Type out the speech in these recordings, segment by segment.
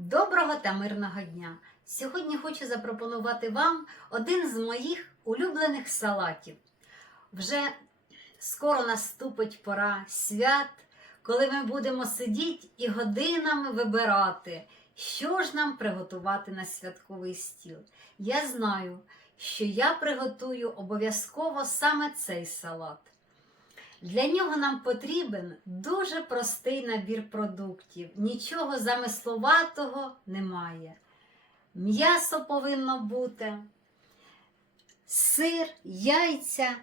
Доброго та мирного дня! Сьогодні хочу запропонувати вам один з моїх улюблених салатів. Вже скоро наступить пора свят, коли ми будемо сидіти і годинами вибирати, що ж нам приготувати на святковий стіл. Я знаю, що я приготую обов'язково саме цей салат. Для нього нам потрібен дуже простий набір продуктів. Нічого замисловатого немає. М'ясо повинно бути, сир, яйця,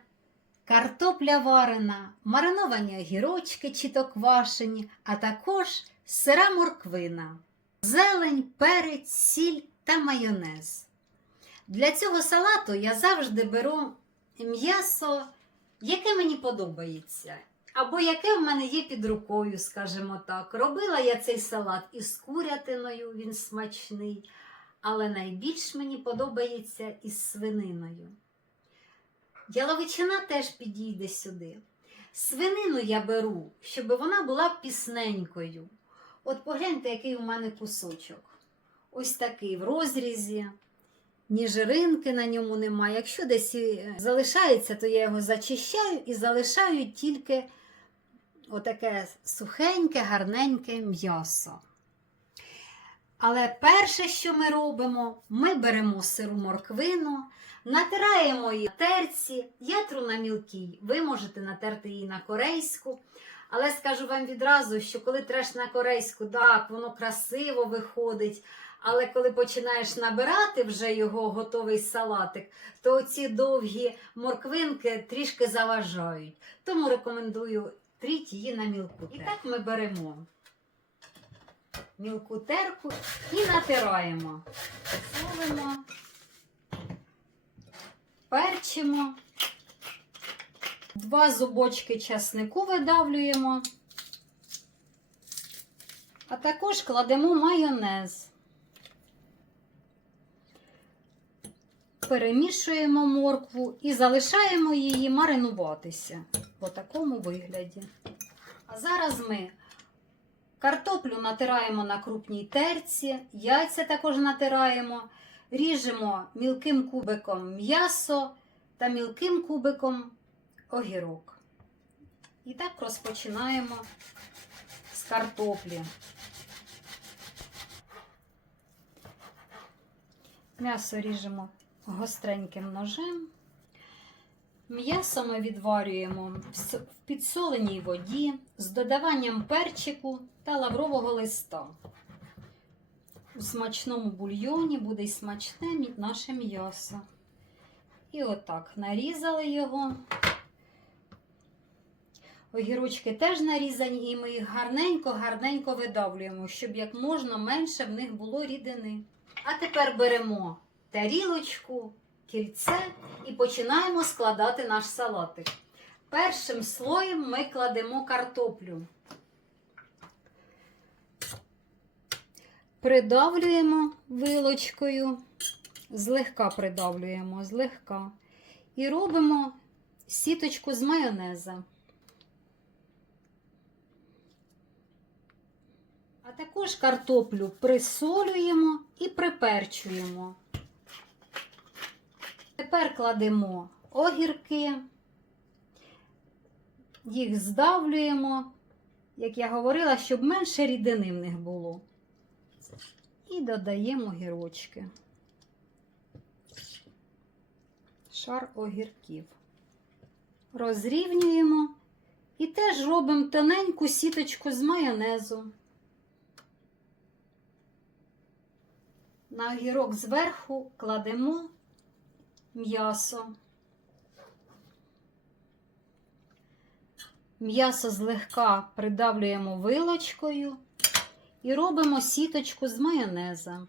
картопля варена, мариновані огірочки чи то квашені, а також сира морквина, зелень, перець, сіль та майонез. Для цього салату я завжди беру м'ясо яке мені подобається, або яке в мене є під рукою, скажімо так. Робила я цей салат із курятиною, він смачний, але найбільш мені подобається із свининою. Яловичина теж підійде сюди. Свинину я беру, щоб вона була пісненькою. От погляньте, який у мене кусочок. Ось такий в розрізі ні жиринки на ньому немає. Якщо десь залишається, то я його зачищаю і залишаю тільки отаке сухеньке, гарненьке м'ясо. Але перше, що ми робимо, ми беремо сиру морквину, натираємо її на терці, я тру на мілкій, ви можете натерти її на корейську. Але скажу вам відразу, що коли треш на корейську, так, воно красиво виходить. Але коли починаєш набирати вже його готовий салатик, то ці довгі морквинки трішки заважають. Тому рекомендую тріть її на мілку. І так ми беремо мілку терку і натираємо. Солимо, перчимо, два зубочки часнику видавлюємо, а також кладемо майонез. Перемішуємо моркву і залишаємо її маринуватися по такому вигляді. А зараз ми картоплю натираємо на крупній терці, яйця також натираємо, ріжемо мілким кубиком м'ясо та мілким кубиком огірок. І так розпочинаємо з картоплі. М'ясо ріжемо гостреньким ножем. М'ясо ми відварюємо в підсоленій воді з додаванням перчику та лаврового листа. У смачному бульйоні буде й смачне наше м'ясо. І отак нарізали його. Огірочки теж нарізані, і ми їх гарненько-гарненько видавлюємо, щоб як можна менше в них було рідини. А тепер беремо тарілочку, кільце і починаємо складати наш салатик. Першим слоєм ми кладемо картоплю. Придавлюємо вилочкою, злегка придавлюємо, злегка. І робимо сіточку з майонеза. А також картоплю присолюємо і приперчуємо. Тепер кладемо огірки, їх здавлюємо, як я говорила, щоб менше рідини в них було. І додаємо огірочки. Шар огірків. Розрівнюємо і теж робимо тоненьку сіточку з майонезу. На огірок зверху кладемо м'ясо. М'ясо злегка придавлюємо вилочкою і робимо сіточку з майонеза.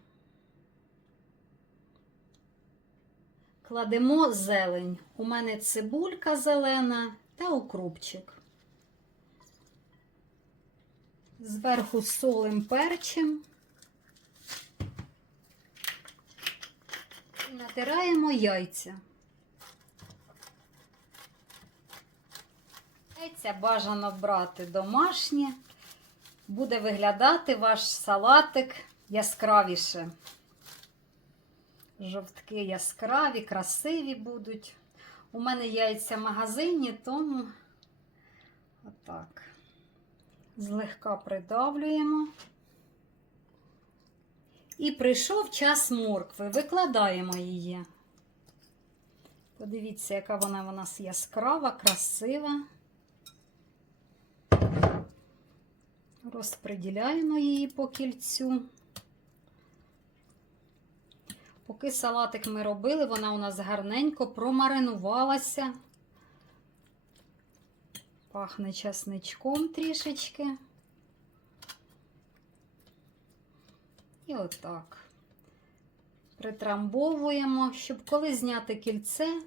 Кладемо зелень. У мене цибулька зелена та укрупчик. Зверху солим перчим. Натираємо яйця. Яйця бажано брати домашні. Буде виглядати ваш салатик яскравіше. Жовтки яскраві, красиві будуть. У мене яйця магазинні, тому отак. Злегка придавлюємо. І прийшов час моркви. Викладаємо її. Подивіться, яка вона у нас яскрава, красива. Розподіляємо її по кільцю. Поки салатик ми робили, вона у нас гарненько промаринувалася. Пахне часничком трішечки. І отак. Притрамбовуємо, щоб коли зняти кільце,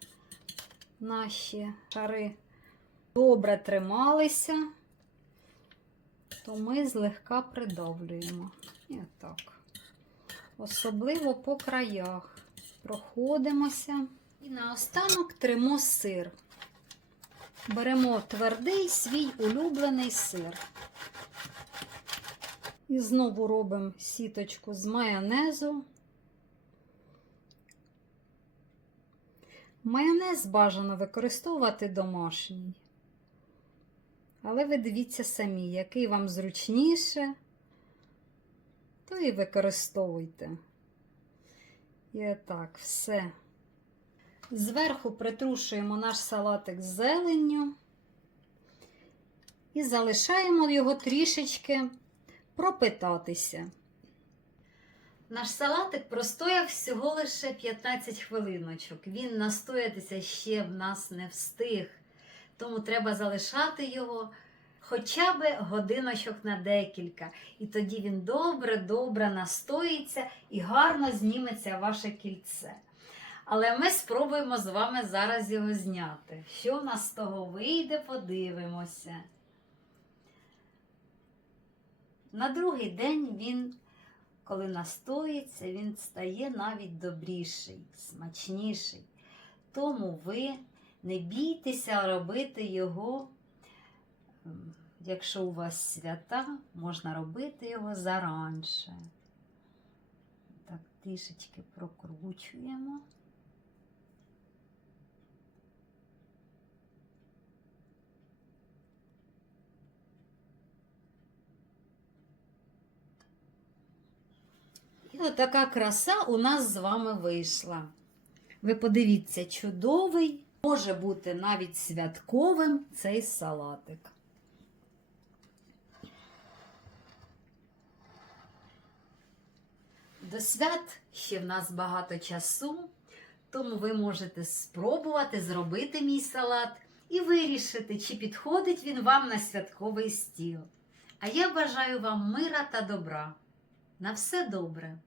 наші шари добре трималися, то ми злегка придавлюємо. І отак. Особливо по краях. Проходимося. І наостанок тримо сир. Беремо твердий свій улюблений сир. І знову робимо сіточку з майонезу. Майонез бажано використовувати домашній. Але ви дивіться самі, який вам зручніше, то і використовуйте. І так, все. Зверху притрушуємо наш салатик з зеленню і залишаємо його трішечки пропитатися. Наш салатик простояв всього лише 15 хвилиночок. Він настоятися ще в нас не встиг, тому треба залишати його хоча б годиночок на декілька. І тоді він добре-добре настоїться і гарно зніметься ваше кільце. Але ми спробуємо з вами зараз його зняти. Що в нас з того вийде, подивимося. На другий день він, коли настоїться, він стає навіть добріший, смачніший. Тому ви не бійтеся робити його, якщо у вас свята, можна робити його заранше. Так, трішечки прокручуємо. Отака краса у нас з вами вийшла. Ви подивіться, чудовий, може бути навіть святковим цей салатик. До свят ще в нас багато часу, тому ви можете спробувати зробити мій салат і вирішити, чи підходить він вам на святковий стіл. А я бажаю вам мира та добра. На все добре!